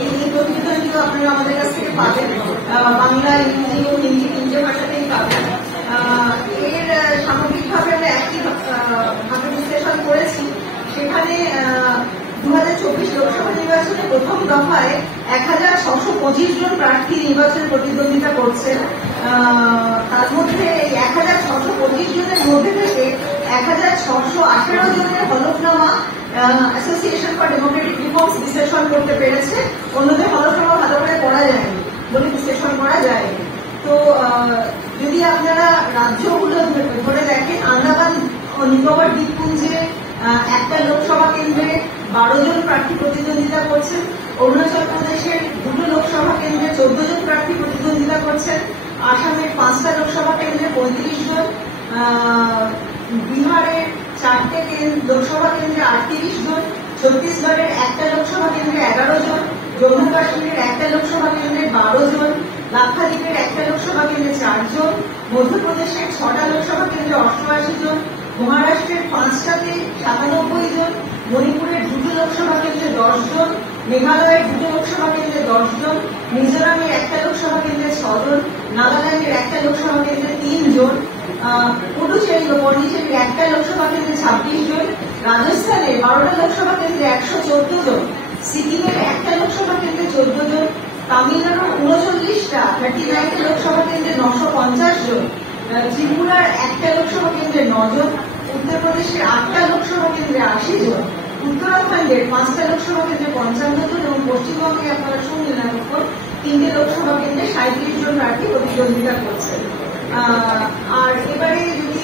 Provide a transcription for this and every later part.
এই প্রতিবেদনটিও আপনারা আমাদের কাছ থেকে পাবেন, বাংলা, ইংরেজি ও হিন্দি তিনটে ভাষাতেই পাবেন। এর সামগ্রিকভাবে আমরা একই ভাবে বিশ্লেষণ করেছি। সেখানে 2024 লোকসভা নির্বাচনে প্রথম দফায় 1625 জন প্রার্থী নির্বাচনে প্রতিদ্বন্দ্বিতা করছেন। তার মধ্যে এই 1625 জনের মধ্যে থেকে 1618 জনের হলফনামা অ্যাসোসিয়েশন ফর ডেমোক্রেটিক রিফর্মস বিশ্লেষণ করতে পেরেছে। অন্যদের হলফনামা ভালো করে পড়া যায়নি বলে বিশ্লেষণ করা যায়নি। তো যদি আপনারা রাজ্যগুলো ধরে দেখেন, আন্দামান ও নিকোবর দ্বীপপুঞ্জে একটা লোকসভা কেন্দ্রে 12 জন প্রার্থী প্রতিদ্বন্দ্বিতা করছেন। অরুণাচল প্রদেশের 2টো লোকসভা কেন্দ্রে 14 জন প্রার্থী প্রতিদ্বন্দ্বিতা করছেন। আসামের 5টা লোকসভা কেন্দ্রে 35 জন, বিহারের 4টে লোকসভা কেন্দ্রে 38 জন, ছত্তিশগড়ের একটা লোকসভা কেন্দ্রে 11 জন, জম্মু কাশ্মীরের একটা লোকসভা কেন্দ্রে 12 জন, লাক্ষাদ্বীপের একটা লোকসভা কেন্দ্রে 4 জন, মধ্যপ্রদেশের 6টা লোকসভা কেন্দ্রে 88 জন, মহারাষ্ট্রের 5টাতে 97 জন, মণিপুরের 2টো লোকসভা কেন্দ্রে 10 জন, মেঘালয়ের 2টো লোকসভা কেন্দ্রে 10 জন, মিজোরামের একটা লোকসভা কেন্দ্রে 6 জন, নাগাল্যান্ডের একটা লোকসভা কেন্দ্রে 3 জন, পন্ডিচেরির একটা লোকসভা কেন্দ্রে 26 জন, রাজস্থানের 12টা লোকসভা কেন্দ্রে 114 জন, সিকিমের একটা লোকসভা কেন্দ্রে 14 জন, তামিলনাড়ুর 39টা 39 লোকসভা কেন্দ্রে 950 জন, ত্রিপুরার একটা লোকসভা কেন্দ্রে 9 জন, উত্তরপ্রদেশের 8টা লোকসভা কেন্দ্রে 80 জন, উত্তরাখণ্ডের 5টা লোকসভা কেন্দ্রে 55 জন এবং পশ্চিমবঙ্গে আপনারা শুনলেন এখন 3টে লোকসভা কেন্দ্রে 37 জন প্রার্থী প্রতিদ্বন্দ্বিতা করছেন। আর এবারে যদি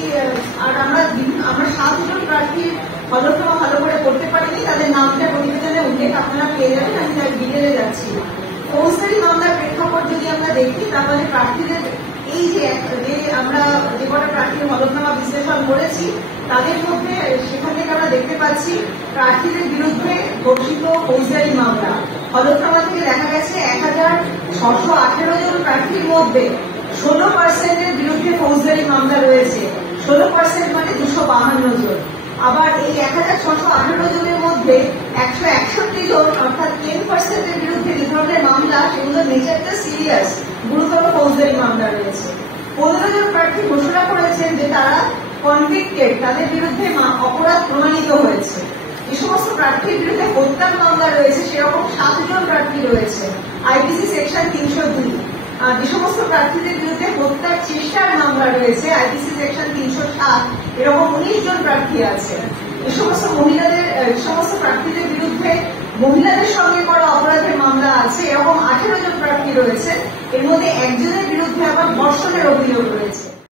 আমরা 7 জন প্রার্থীর হলফনামা ভালো করে করতে পারিনি, তাদের নামটা প্রতিবেদনে উল্লেখ আপনারা পেয়ে যাবেন। আমি তার ডিটেলে যাচ্ছি। ফৌজদারি মামলার প্রেক্ষাপট যদি আমরা দেখি, তাহলে প্রার্থীদের এই যে আমরা যে কটা প্রার্থীর হলফনামা বিশ্লেষণ করেছি, তাদের মধ্যে সেখান থেকে আমরা দেখতে পাচ্ছি প্রার্থীদের বিরুদ্ধে ঘোষিত ফৌজদারি মামলা হলফনামা থেকে দেখা গেছে 1618 জন প্রার্থীর মধ্যে 16% বিরুদ্ধে ফৌজদারি মামলা রয়েছে। 16% মানে 252 জন। আবার এই 1618 জনের মধ্যে 161 জন অর্থাৎ 10% বিরুদ্ধে যে ধরনের মামলা, সেগুলোর নেচারটা সিরিয়াস, গুরুতর ফৌজদারি মামলা রয়েছে। 15 জন প্রার্থী ঘোষণা করেছেন যে তারা কনভিক্টেড, তাদের বিরুদ্ধে অপরাধ প্রমাণিত হয়েছে। যে সমস্ত প্রার্থীর বিরুদ্ধে হত্যার মামলা রয়েছে, সেরকম 7 জন প্রার্থী রয়েছে আইপিসি সেকশন 302। যে সমস্ত প্রার্থীদের বিরুদ্ধে হত্যার চেষ্টার মামলা রয়েছে আইপিসি সেকশন 307, এরকম 19 জন প্রার্থী আছে। এই সমস্ত প্রার্থীদের বিরুদ্ধে মহিলাদের সঙ্গে করা অপরাধের মামলা আছে, এরকম 18 জন প্রার্থী রয়েছে। এর মধ্যে একজনের বিরুদ্ধে আবার ধর্ষণের অভিযোগ রয়েছে।